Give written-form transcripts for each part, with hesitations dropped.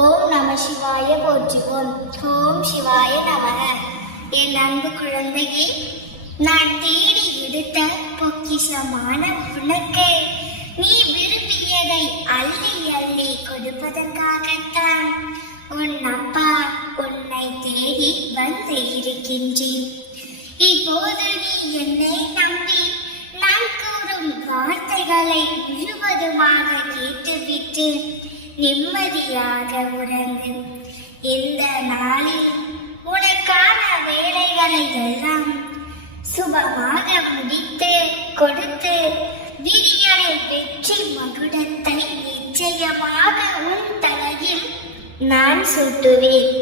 ஓம் நம சிவாய போற்றுவோம். ஓம் சிவாய நமக. என் அன்பு குழந்தையே, நான் தேடி எடுத்த பொக்கிஷமான உனக்கு நீ விரும்பியதை அள்ளி அள்ளி கொடுப்பதற்காகத்தான் உன் அப்பா உன்னை தேடி வந்து இருக்கின்றேன். இப்போது நீ என்னை நம்பி நான் கூறும் வார்த்தைகளை முழுவதுமாக கேட்டுவிட்டு நிம்மதியாக உறங்கு. இந்த நாளில் உனக்கான வேலைகளை எல்லாம் சுபமாக முடித்து கொடுத்து விடியலை வெற்றி மகுடத்தை நிச்சயமாக உன் தலையில் நான் சூட்டுவேன்.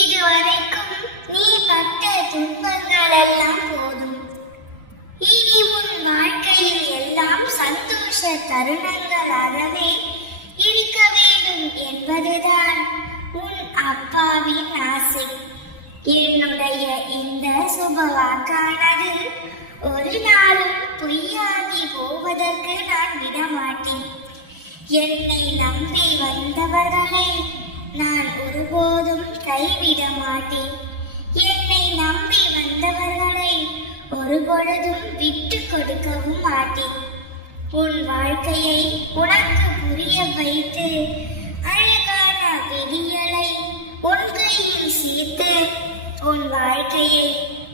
இதுவரைக்கும் நீ பட்ட துன்பங்கள் எல்லாம் போதும். இனி உன் வாழ்க்கையில் எல்லாம் சந்தோஷ தருணங்களாகவே இருக்க வேண்டும் என்பதுதான் உன் அப்பாவின் ஆசை. என்னுடைய இந்த சுபவாக்கானது ஒரு நாளும் பொய்யாகி போவதற்கு நான் விடமாட்டேன். என்னை நம்பி வந்தவர்களை நான் ஒருபோதும் கைவிட மாட்டேன். என்னை நம்பி வந்தவர்களை ஒரு பொழுதும் விட்டு கொடுக்கவும் மாட்டேன். உன் வாழ்க்கையை உனக்கு புரிய வைத்து அழகான விடியலை உன் கையில் சேர்த்து உன் வாழ்க்கையை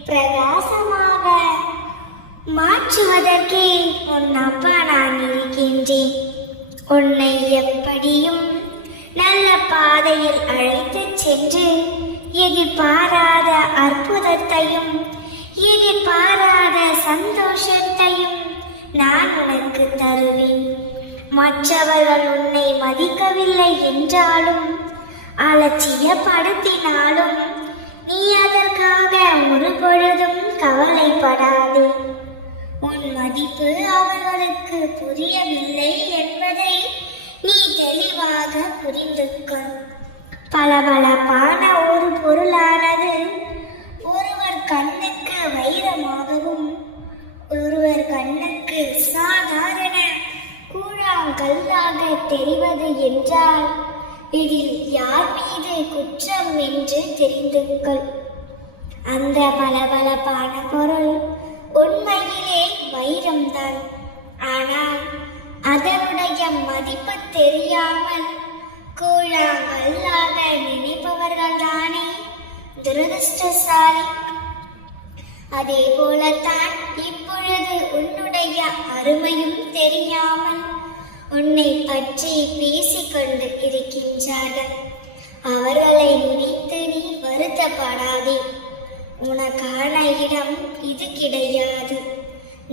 பிரகாசமாக மாற்றுவதற்கே உன் அப்பா நான் இருக்கின்றேன். உன்னை எப்படியும் நல்ல பாதையில் அழைத்து சென்று எதிர்பாராத அற்புதத்தையும் எதிர்பாராத சந்தோஷத்தையும் நான் உனக்கு தருவேன். மற்றவர்கள் உன்னை மதிக்கவில்லை என்றாலும் அலட்சியப்படுத்தினாலும் நீ அதற்காக ஒரு பொழுதும் கவலைப்படாதே. உன் மதிப்பு அவர்களுக்கு புரியவில்லை என்பதை நீ தெளிவாக புரிந்து கொள். பளபளப்பான ஒரு பொருளானது ஒருவர் கண்ணுக்கு வைரமாகவும் ஒருவர் கண்ணுக்கு சாதாரண கூழாங்கல்லாக தெரிவது என்றால் இதில் யார் மீது குற்றம் என்று தெரிந்து கொள். அந்த பளபளப்பான பொருள் உண்மையிலே வைரம்தான். ஆனால் அதனுடைய மதிப்பு தெரியாமல் கூழாங்கல்லாக நினைப்பவர்கள் தானே துரதிர்ஷ்டசாலி. அதே போலத்தான் இப்பொழுது உன்னுடைய அருமையும் தெரியாமல் உன்னை பற்றி பேசிக்கொண்டு இருக்கின்றார்கள். அவர்களை நினைத்து நீ வருத்தப்படாதே. உனக்கான இடம் இது கிடையாது.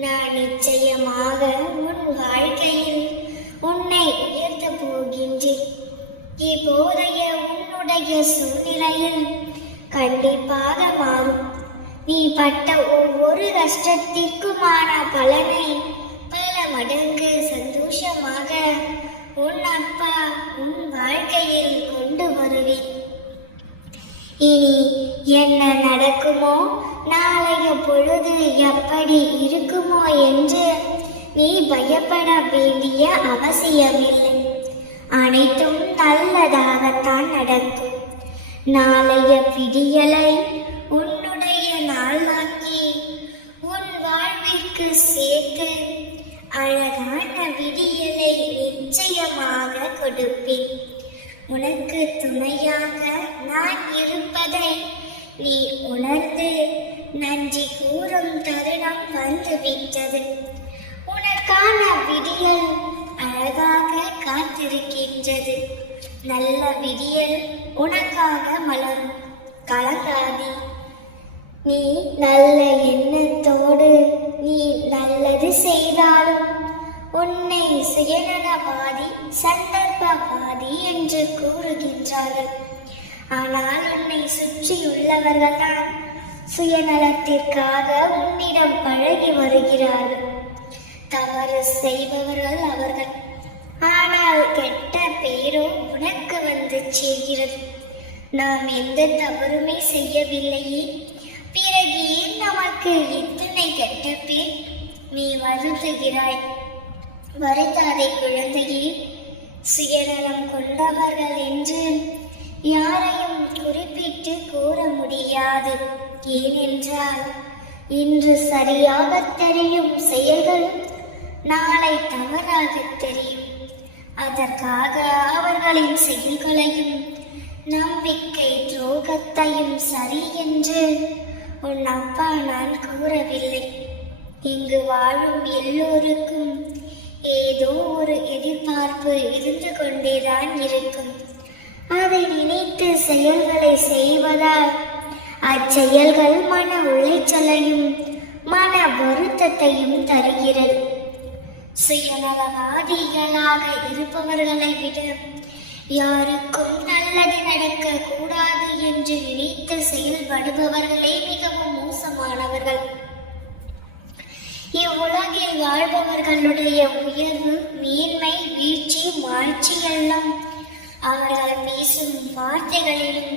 நான் நிச்சயமாக உன் வாழ்க்கையில் உன்னை உயர்த்த போகின்றேன். இப்போதைய உன்னுடைய சூழ்நிலையில் கண்டிப்பாக மாறும். நீ பட்ட ஒவ்வொரு கஷ்டத்திற்குமான பலனை பல மடங்கு சந்தோஷமாக உன் அப்பா உன் வாழ்க்கையில் கொண்டு வருவேன். இனி என்ன நடக்குமோ, நாளைய பொழுது எப்படி இருக்குமோ என்று நீ பயப்பட வேண்டிய அவசியமில்லை. அனைத்தும் நல்லதாகத்தான் நடக்கும். நாளைய விடியலை உன்னுடைய நாளாக்கி உன் வாழ்விற்கு சேர்த்து அழகான விடியலை நிச்சயமாக கொடுப்பேன். உனக்கு துணையாக நான் இருப்பதை நீ உணர்ந்து நன்றி கூறும் தருணம் வந்துவிட்டது. உனக்கான விடியல் அழகாக காத்திருக்கின்றது. நல்ல விடியல் உனக்காக மலரும். கலங்காதே. நீ நல்ல எண்ணத்தோடு நீ நல்லது செய்தாலும் உன்னை சுயநலவாதி சந்தர்ப்பவாதி என்று கூறுகின்றார்கள். ஆனால் உன்னை சுற்றியுள்ளவர்கள் தான் சுயநலத்திற்காக உன்னிடம் பழகி வருகிறார்கள். தவறு செய்பவர்கள் அவர்கள். ஆனால் கெட்ட பேரோ உனக்கு வந்து சேர்கிறது. நாம் எந்த தவறுமே செய்யவில்லையே, பிறகு ஏன் நமக்கு இத்தனை கெட்ட பேர்? நீ வருந்துகிறாய். வருந்தாதே குழந்தையே. சுயநலம் கொண்டவர்கள் என்று யாரையும் குறிப்பிட்டு கூற முடியாது. ஏனென்றால் இன்று சரியாக தெரியும் செயல்கள் நாளை தவறாக தெரியும். அதற்காக அவர்களின் செயல்களையும் நம்பிக்கை துரோகத்தையும் சரி என்று உன் அப்பா நான் கூறவில்லை. இங்கு வாழும் எல்லோருக்கும் ஏதோ ஒரு எதிர்பார்ப்பு இருந்து கொண்டேதான் இருக்கும். அதை நினைத்து செயல்களை செய்வதால் அச்செயல்கள் மன உளைச்சலையும் மன வருத்தத்தையும் தருகிறது. சுயநலவாதிகளாக இருப்பவர்களை விட யாருக்கும் நல்லது நடக்க கூடாது என்று நினைத்து செயல்படுபவர்களே மிகவும் மோசமானவர்கள். இவ்வுலகில் வாழ்பவர்களுடைய உயர்வு, மேன்மை, வீழ்ச்சி, வாழ்ச்சி எல்லாம் அவர்கள் பேசும் வார்த்தைகளிலும்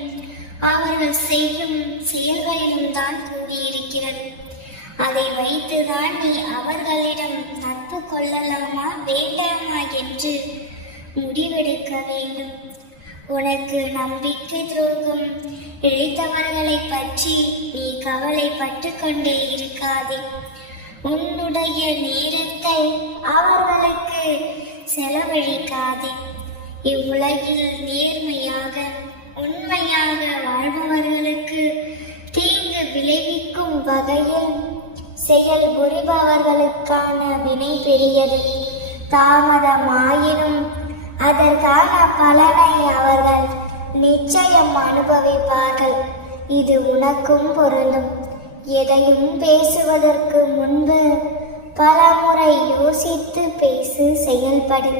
அவர்கள் செய்யும் செயல்களிலும் தான் கூடியிருக்கிறது. அதை வைத்துதான் நீ அவர்களிடம் நட்பு கொள்ளலாமா வேண்டாமா என்று முடிவெடுக்க வேண்டும். உனக்கு நம்பிக்கை துரோகம் இழைத்தவர்களை பற்றி நீ கவலைப்பட்டு கொண்டே இருக்காதே. உன்னுடைய நேரத்தை அவர்களுக்கு செலவழிக்காதே. இவ்வுலகில் நேர்மையாக உண்மையாக வாழ்பவர்களுக்கு தீங்கு விளைவிக்கும் வகையில் செயல் புரிபவர்களுக்கான வினை பெரியது. தாமதமாயினும் அதற்கான பலனை அவர்கள் நிச்சயம் அனுபவிப்பார்கள். இது உனக்கும் பொருந்தும். எதையும் பேசுவதற்கு முன்பு பலமுறை யோசித்து பேசு, செயல்படு.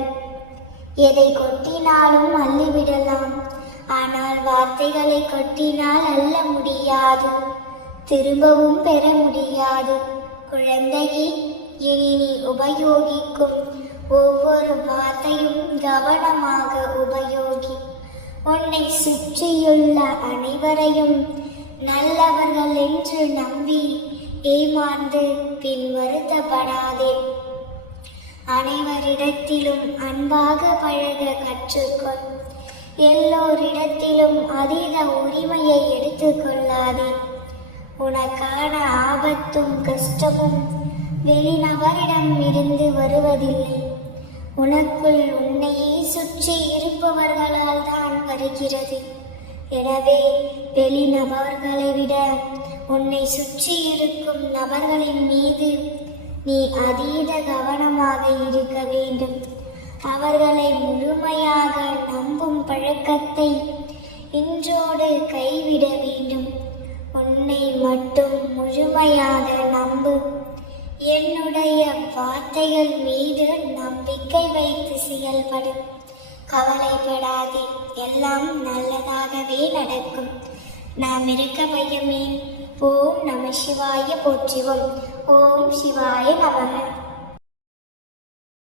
எதை கொட்டினாலும் அள்ளிவிடலாம், ஆனால் வார்த்தைகளை கொட்டினால் அள்ள முடியாது, திரும்பவும் பெற முடியாது. குழந்தையே, இனி நீ உபயோகிக்கும் ஒவ்வொரு வார்த்தையும் கவனமாக உபயோகி. உன்னை சுற்றியுள்ள அனைவரையும் நல்லவர்கள் என்று நம்பி ஏமாந்து பின் வருத்தப்படாதே. அனைவரிடத்திலும் அன்பாக பழக கற்றுக்கொள். எல்லோரிடத்திலும் அதீத உரிமையை எடுத்துக்கொள்ளாதே. உனக்கான ஆபத்தும் கஷ்டமும் வெளிநபரிடம் இருந்து வருவதில்லை, உனக்குள் உன்னையே சுற்றி இருப்பவர்களால் தான் வருகிறது. எனவே வெளிநபர்களை விட உன்னை சுற்றி இருக்கும் நபர்களின் மீது நீ அதீத கவனமாக இருக்க வேண்டும். அவர்களை முழுமையாக நம்பும் பழக்கத்தை இன்றோடு கைவிட வேண்டும். உன்னை மட்டும் முழுமையாக நம்பு. என்னுடைய வார்த்தைகள் மீது நம்பிக்கை வைத்து செயல்படு. கவலைப்படாதே, எல்லாம் நல்லதாகவே நடக்கும். நாம் இருக்க பையமே. ஓம் நம சிவாய போற்றிவோம். ஓம் சிவாய நமக.